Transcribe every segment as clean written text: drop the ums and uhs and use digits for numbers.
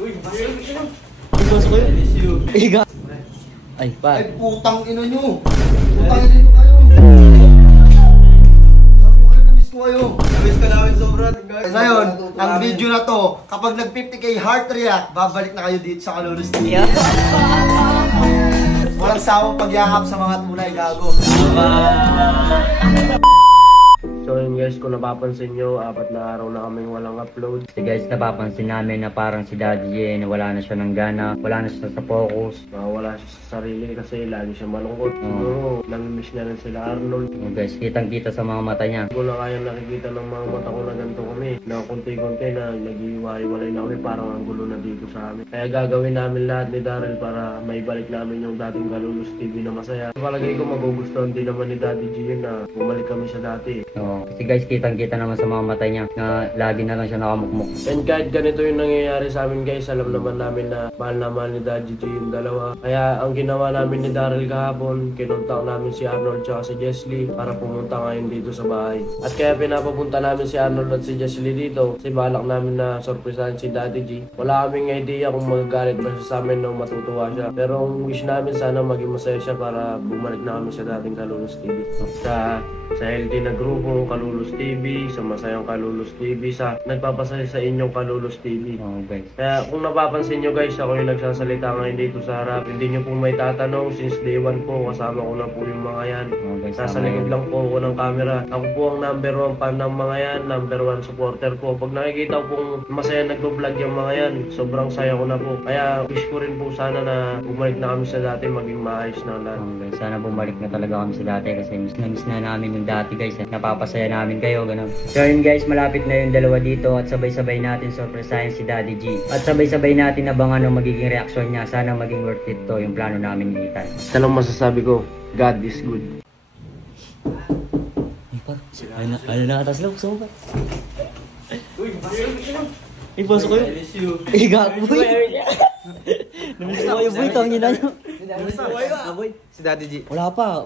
Uy, Ipasok kayo. Iga. Ay, pa. Ay, putang ina nyo. Putang ina nyo kayo. Namiss ko kayo. namiss ka namin sobra. Ngayon, ang video na to, kapag nag 50k heart react, babalik na kayo dito sa Kalulus TV. Walang sawang pagyakap sa mga tunay, gago. So yun guys, kung napapansin nyo, 4 na araw na kaming walang upload. So guys, napapansin namin na parang si Daddy J, wala na siya ng gana, wala na siya sa focus. Wala siya sa sarili kasi lagi siya malungkot. Siguro, nami-miss niya rin sila Arnold. So guys, kitang-kita sa mga mata niya. Hindi ko na kayang nakikita ng mga mata ko na ganito kami. Na kunti-kunti na nag-iwalay na kami, parang ang gulo na dito sa amin. Kaya gagawin namin lahat ni Daryl para maibalik namin yung dating Kalulus TV na masaya. Palagay ko magugustuhan din naman ni Daddy G yun na bumalik kami sa dati. So, kasi guys, kitang-kita naman sa mga mata niya na lagi na lang siya nakamukmuk. And kahit ganito yung nangyayari sa amin guys, alam naman namin na mahal na mahal ni Daddy G yung dalawa. Kaya ang ginawa namin ni Daryl kahapon, kinontak namin si Arnold at si Jesly para pumunta ngayon dito sa bahay. At kaya pinapapunta namin si Arnold at si Jesly dito kasi balak namin na sorpresahan si Daddy G. Wala kaming idea kung magagalit ba siya sa amin o matutuwa siya. Pero ang wish namin sana maging masaya siya para bumalik na kami sa dating Kalulus TV. Sa healthy na grupo, Kalulus TV, sa masayang Kalulus TV, sa nagpapasaya sa inyong Kalulus TV. Oh guys. Kaya kung napapansin nyo guys, ako yung nagsasalita ngayon dito sa harap. Hindi nyo pong may tatanong, since day 1 po, kasama ko na po yung mga yan. Oh guys, Nasa likod lang po ako ng camera. Ako po ang number 1 fan ng mga yan, number 1 supporter po. Pag nakikita ko pong masaya nagbo-vlog yung mga yan, sobrang saya ko na po. Kaya wish ko rin po sana na bumalik na kami sa dati, maging maayos na lahat. Oh guys, sana bumalik na talaga kami sa dati kasi miss na namin yung dati guys. Napapasaya namin kayo, ganun. So yun guys, malapit na yung dalawa dito at sabay-sabay natin surpresahin si Daddy G. At sabay-sabay natin abangan ang magiging reaksyon niya. Sana maging worth it to yung plano namin ni Ethan. Tanong masasabi ko, God is good. Ano na atas lang, gusto mo ba? Uy, Ipasok kayo. Iga, boy. Namiss ko kayo, boy. Tangin na nyo. boy. Si Daddy G. Wala pa.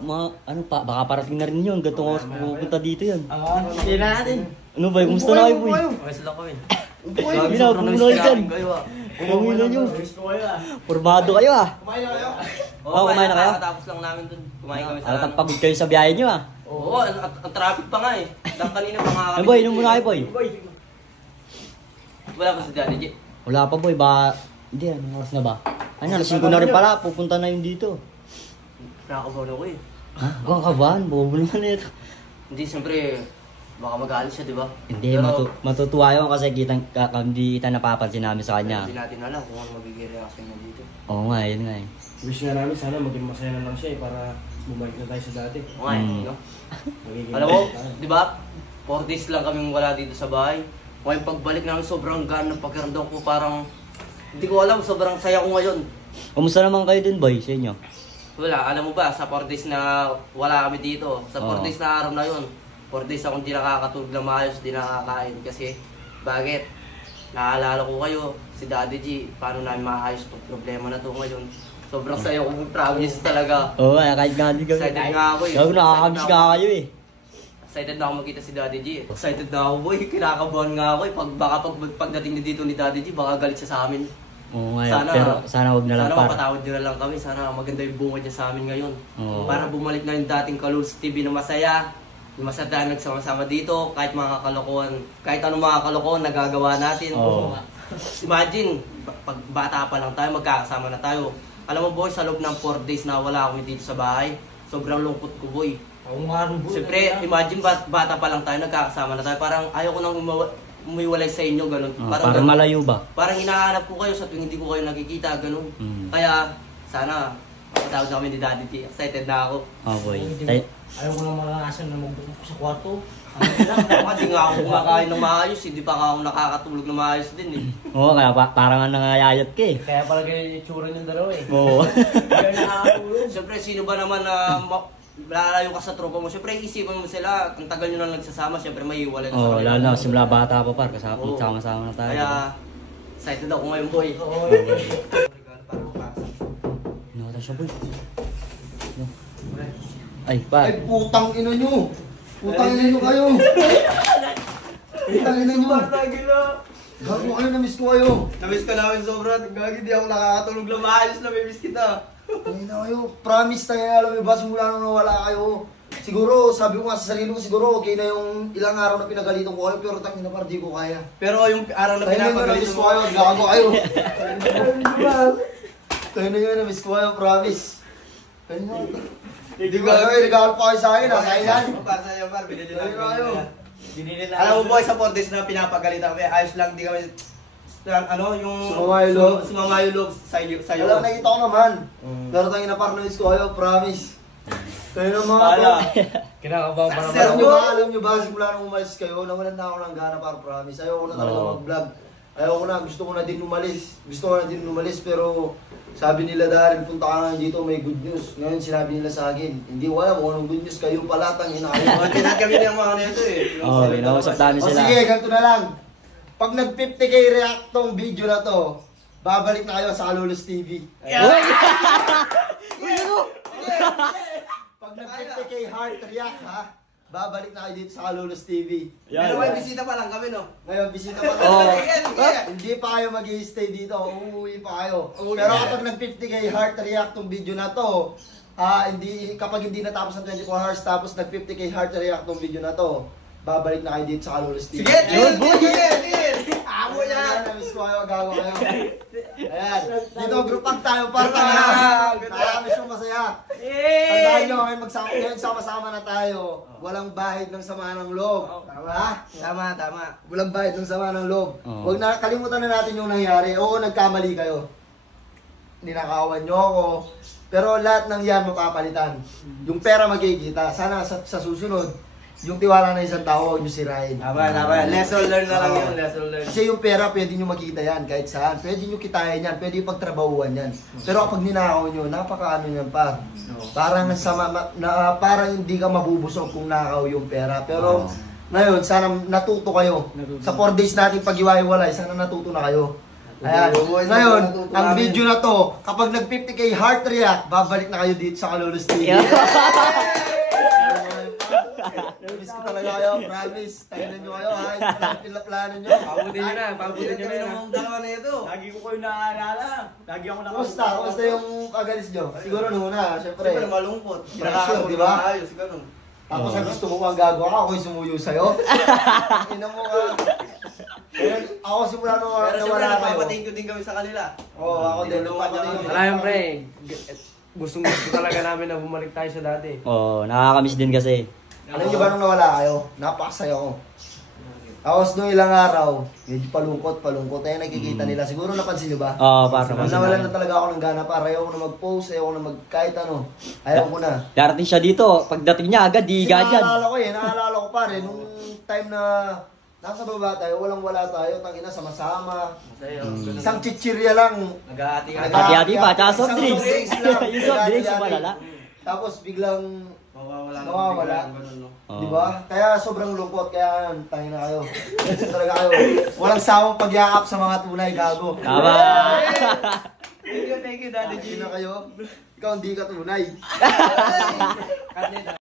Baka parating na rin yun. Gatong ako pupunta dito yan. Hindi na natin. Ano ba? Kumusta na kayo, boy? Okay sila kami. Sabi na, pumunta kayo dyan. Kumain na nyo. Formado kayo ah. Kumain na kayo? Oo, kumain na kayo? Tapos lang namin dun. Kumain kami sa Pagod kayo sa biyahe nyo ah. Oo, ang traffic pa nga eh. Kanina pa nga kami. Boy, inom muna kayo, boy. Wala pa si Daddy G. Wala pa, boy. Hindi, anong oras na ba? Ano, alas 5 na rin pala. Pupunta na yun dito. Nakakabahan ako eh. Ha? Huwag kang kabahan. Bobo naman ito. Hindi, siyempre, baka mag-aalis siya, di ba? Hindi, matutuwa yun kasi hindi kita napapansin namin sa kanya. Hindi natin alam kung ano magiging reaction niya dito. Oo nga, yun nga eh. Wish nga namin sana maging masaya na lang siya para bumalik na tayo sa dati. Okay, no? Alam mo, di ba? 4 days lang kaming wala dito sa bahay. Ngayon pagbalik namin sobrang gaan ng pakiramdam ko, parang hindi ko alam, sobrang saya ko ngayon. Kumusta naman kayo dun, boy, sa inyo? Wala, alam mo ba, sa 4 days na wala kami dito, sa 4 days na araw na yun, 4 days akong di nakakatulog na maayos, di nakakain. Kasi, bakit? Naalala ko kayo, si Daddy G, paano namin maayos itong problema na to ngayon. Sobrang saya ko, promise talaga. Oo, kahit nga di kami. Excited nga ako eh. Gago, nakakamiss ka kayo eh. Excited na ako makita si Daddy G. Excited na ako, boy. Kinakabahan nga ako eh. Baka pagdating na dito ni Daddy G, baka galit siya sa amin. Oo nga, pero sana wag na lang sana para. mapatawad nyo na lang kami. Sana maganda yung bunga niya sa amin ngayon. Oo. Para bumalik na yung dating Kalulus TV na masaya. Yung masaya tayo nagsama-sama dito. Kahit mga kalokohan, kahit anong mga kalokohan nagagawa natin. Oo. Imagine, pag bata pa lang tayo, magkakasama na tayo. Alam mo boy, sa loob ng 4 days na wala ako dito sa bahay, sobrang lungkot ko boy. Siyempre, imagine bata pa lang tayo, nagkakasama na tayo. Parang ayaw ko nang umiwalay sa inyo, ganun. Parang malayo ba? Parang hinahanap ko kayo sa tuwing hindi ko kayo nakikita, ganun. Kaya, sana, mapatawag na kami ni Daddy T. Excited na ako. Oh boy. Ayaw ko lang maranasan na magbukok sa kwarto. Hindi nga ako kumakain ng maayos, hindi pa ako nakakatulog ng maayos din eh. Oo, kaya parang nga nangayayat ka eh. Kaya pala ganyan yung tsura niyong dalawa eh. Oo. Kaya nakakatulog. Siyempre, sino ba naman na lalayo ka sa tropa mo? Siyempre, isipan mo sila, ang tagal nyo na nagsasama, siyempre may iwalay na Oo, sa kanila. lalo na simula bata pa par, kasama-sama na tayo. Kaya, excited ako ngayon boy. Oo. Nakata siya boy. Ay, pa. Ay, putang ina nyo. Putang ina nyo kayo. Putang ina nyo. Gago kayo, na-miss ko kayo. Namiss ka namin sobra. Gagi, di ako nakakatulog lang maayos na may miss kita. Ayun na kayo. Promise tayo na alam mo ba, simula nung nawala kayo. Siguro, sabi ko nga sa sarili ko, siguro okay na yung ilang araw na pinagalitan ko kayo, pero tangin na parang di ko kaya. Pero yung araw na Tayo na yun, pinapagalit na-miss ko mo. kayo. Gago kayo. Tayo na yun, na-miss ko kayo, promise. Tayo na. Hindi ko kayo, regalo pa kayo sa akin, nasa ilan. Para sa'yo, par. Binili lang Tayo na kayo. Binili na. Alam mo boy, sa 4 days na pinapagalitan kami, ayos lang, di kami... Ano, yung... Sumama yung loob. Sumama yung loob sa'yo. Alam, nakita ko naman. Pero tayo na parang na-miss ko kayo, promise. Tayo na mga to. Kinakabahan pa naman. Alam nyo ba, simula nung umalis kayo, nawalan na ako ng gana para promise. Ayoko na talaga mag-vlog. Ayoko na, gusto ko na din umalis. Pero sabi nila dahil punta ka nga dito, may good news. Ngayon sinabi nila sa akin, hindi ko alam kung anong good news, kayo pala, tangina kayo. Tinat kami ng mga nito eh. Oo, binausap namin O sila. sige, ganito na lang. Pag nag 50k react tong video na to, babalik na kayo sa Kalulus TV. Pag nag 50k heart react ha, babalik na kayo dito sa Kalulus TV. Pero may bisita pa lang kami, no? Ngayon, bisita pa Oo. Hindi pa kayo mag-i-stay dito, uuwi pa kayo. Pero kapag nag 50k heart react tong video na to, kapag hindi natapos ng 24 hours tapos nag 50k heart react tong video na to, babalik na kayo dito sa Kalulus TV. Sige, sige! Amo Ayan, niya! na-miss ko kayo, gawa kayo. Ayan, dito group hug tayo para nakakamiss yung masaya. Tandaan nyo, ngayon sama-sama na tayo. Walang bahid ng sama ng loob. Ha? Tama. Walang bahid ng sama ng loob. Oo. Huwag na, kalimutan na natin yung nangyari. Oo, nagkamali kayo. Ninakawan nyo ako. Pero lahat ng yan mapapalitan. Yung pera magkikita. Sana sa susunod, yung tiwala ng isang tao, huwag nyo sirain. Tama. Lesson learned na lang yun, lesson learned. Kasi yung pera, pwede nyo makita yan kahit saan. Pwede nyo kitain yan, pwede yung pagtrabahuan yan. Pero kapag ninakaw nyo, napakaano yan pa. Parang parang hindi ka mabubusog kung nakaw yung pera. Pero ngayon, sana natuto kayo. Sa 4 days natin pag-iwaiwalay, sana natuto na kayo. Ayan. Ngayon, ang video na to, kapag nag 50k heart react, babalik na kayo dito sa Kalulus TV. Miss ko talaga kayo, promise. Tayo nyo kayo, ha? Pinaplano nyo. Pabutin nyo na, pabutin nyo na. Yung dalawa na ito. Lagi ko kayo naaalala. Lagi ako Kumusta? Kumusta yung agalis nyo? Siguro nung una, syempre. Siyempre malungkot. Pressure, di ba? Ayos, ganun. Tapos ang gusto mo kang gagawa ka, ako'y sumuyo sa'yo. Ina mo ka. Ayun, ako simula nung Pero siyempre, nawala kayo. nagpapatingko din kami sa kanila. Oo, ako din. Tinulungan niya kami. Wala yung pre. Gustong talaga namin na bumalik tayo sa dati. Oo, nakakamiss din kasi. Alam niyo ba nung nawala kayo? Napakasaya ko. Tapos nung ilang araw, medyo palungkot. Ayun, nakikita nila. Siguro napansin niyo ba? Oo, parang Nawalan na talaga ako ng gana para ayaw ko na mag-post, ayaw ko na kahit ano. Ayaw ko na. Darating siya dito, pagdating niya agad, di Kasi agad. naalala ko pare, nung time na nasa baba tayo, walang-wala tayo, tangina sama-sama. Sa'yo. Isang chichirya lang. Nag-aati ka. Hati-hati pa, tsaka soft Isang drinks. lang. Yung soft drinks, Hati-hati. malala. Tapos biglang, Mawawala. Ganun, no? Oo. di ba? Kaya sobrang lungkot, kaya tayo na kayo. Kasi talaga kayo. Walang sawang pagyakap sa mga tunay, gago. Tama. Thank you, Daddy G. Hindi na kayo. Ikaw hindi ka tunay.